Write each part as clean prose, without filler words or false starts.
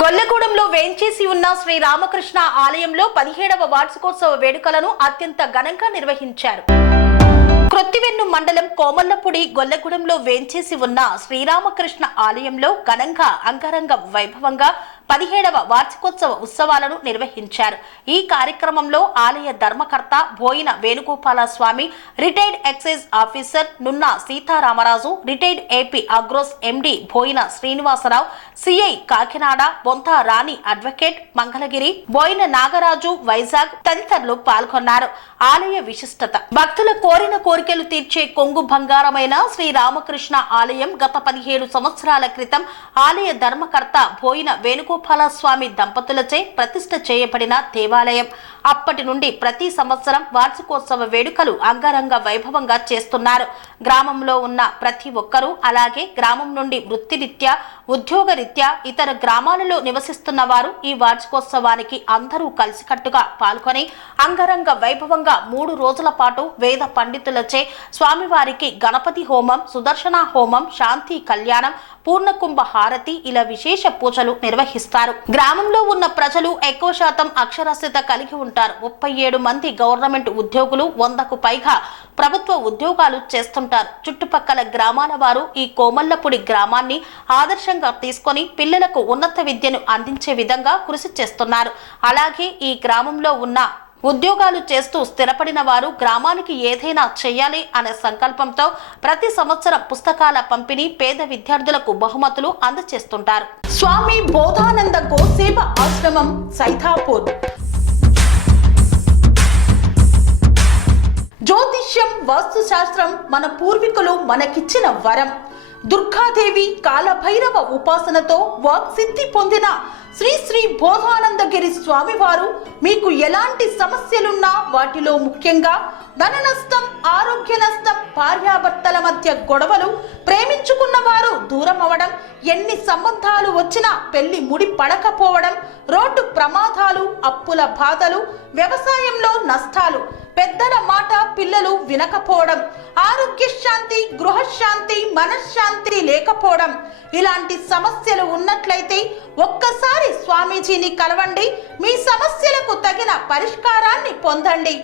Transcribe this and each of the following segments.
గొల్లగూడెంలో వేంచేసి ఉన్న శ్రీ రామకృష్ణ ఆలయంలో 17వ వార్షికోత్సవ వేడుకలను అత్యంత ఘనంగా నిర్వహించారు. క్రొత్తివెన్ను మండలం కోమల్లపూడి గొల్లగూడెంలో వేంచేసి ఉన్న శ్రీరామకృష్ణ ఆలయంలో ఘనంగా అంగరంగ వైభవంగా 17వ వార్షికోత్సవ ఉత్సవాలను నిర్వహించారు. ఈ కార్యక్రమంలో ఆలయ ధర్మకర్త Boina Venugopala Swami, retired excise officer Nunna Sitaramaraju, retired AP Agros MD Boina Srinivasarao, CI Kakinada Bonta Rani advocate Mangalagiri, Boina Nagaraju Vizag తదితరులు పాల్గొన్నారు. ఆలయ విశిష్టత: భక్తుల కోరిన కోరికలు తీర్చే కొంగు బంగారమైన శ్రీరామకృష్ణ ఆలయం గత 17 సంవత్సరాల క్రితం ఆలయ ధర్మకర్త బోయిన వేణుగోపాల స్వామి దంపతులచే ప్రతిష్ఠ చేయబడిన దేవాలయం. అప్పటి నుండి ప్రతి సంవత్సరం వార్షికోత్సవ వేడుకలు అంగరంగ వైభవంగా చేస్తున్నారు. గ్రామంలో ఉన్న ప్రతి ఒక్కరూ, అలాగే గ్రామం నుండి వృత్తిరీత్యా, ఉద్యోగరీత్యా ఇతర గ్రామాలలో నివసిస్తున్న వారు ఈ వార్షికోత్సవానికి అందరూ కలిసికట్టుగా పాల్గొని అంగరంగ వైభవంగా 3 రోజుల పాటు వేద పండితులచే స్వామివారికి గణపతి హోమం, సుదర్శన హోమం, శాంతి కళ్యాణం, పూర్ణకుంభ హారతి ఇలా విశేష పూజలు నిర్వహిస్తారు. గ్రామంలో ఉన్న ప్రజలు ఎక్కువ శాతం అక్షరాస్యత కలిగి ఉంటారు. 37 మంది గవర్నమెంట్ ఉద్యోగులు, 100కు పైగా ప్రభుత్వ ఉద్యోగాలు చేస్తుంటారు. చుట్టుపక్కల గ్రామాల వారు ఈ కోమల్లపూడి గ్రామాన్ని ఆదర్శంగా తీసుకొని పిల్లలకు ఉన్నత విద్యను అందించే విధంగా కృషి చేస్తున్నారు. అలాగే ఈ గ్రామంలో ఉన్న ఉద్యోగాలు చేస్తూ స్థిరపడిన వారు గ్రామానికి ఏదైనా చేయాలి అనే సంకల్పంతో ప్రతి సంవత్సరం పుస్తకాల పంపిణీ, పేద విద్యార్థులకు బహుమతులు అందజేస్తుంటారు. స్వామి బోధానంద గోసేవ ఆశ్రమం, సైథాపూర్. జ్యోతిష్యం, వాస్తుశాస్త్రం మన పూర్వీకులు మనకిచ్చిన వరం. దుర్గాదేవి, కాలభైరవ ఉపాసనతో వాక్సిద్ధి పొందిన శ్రీ శ్రీ బోధానందగిరి స్వామివారు మీకు ఎలాంటి సమస్యలున్నా, వాటిలో ముఖ్యంగా ధన నష్టం, ఆరోగ్య నష్టం, భార్యాభర్తల మధ్య గొడవలు, ప్రేమించుకున్న వారు దూరం అవడం, ఎన్ని సంబంధాలు వచ్చినా పెళ్లి ముడి పడకపోవడం, రోడ్డు ప్రమాదాలు, అప్పుల బాధలు, వ్యవసాయంలో నష్టాలు, పెద్దల మాట పిల్లలు వినకపోవడం, ఆరోగ్య శాంతి, గృహశాంతి, మనశ్శాంతి లేకపోవడం, ఇలాంటి సమస్యలు ఉన్నట్లయితే ఒక్కసారి స్వామీజీని కలవండి. మీ సమస్యలకు తగిన పరిష్కారాన్ని పొందండి.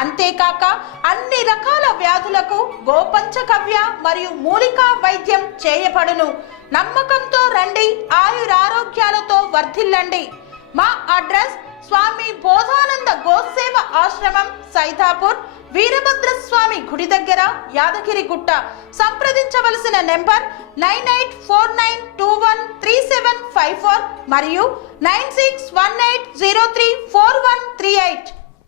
అంతేకాక అన్ని రకాల వ్యాధులకు గోపంచకవ్య మరియు మూలికా వైద్యం చేయబడును. నమ్మకంతో రండి, ఆయురారోగ్యాలతో వర్ధిల్లండి. మా అడ్రస్: స్వామి బోధానంద గోసేవ ఆశ్రమం, సైథాపూర్, వీరభద్రస్వామి గుడి దగ్గర, యాదగిరిగుట్ట. సంప్రదించవలసిన నెంబర్ 9849213754 మరియు 9618034138.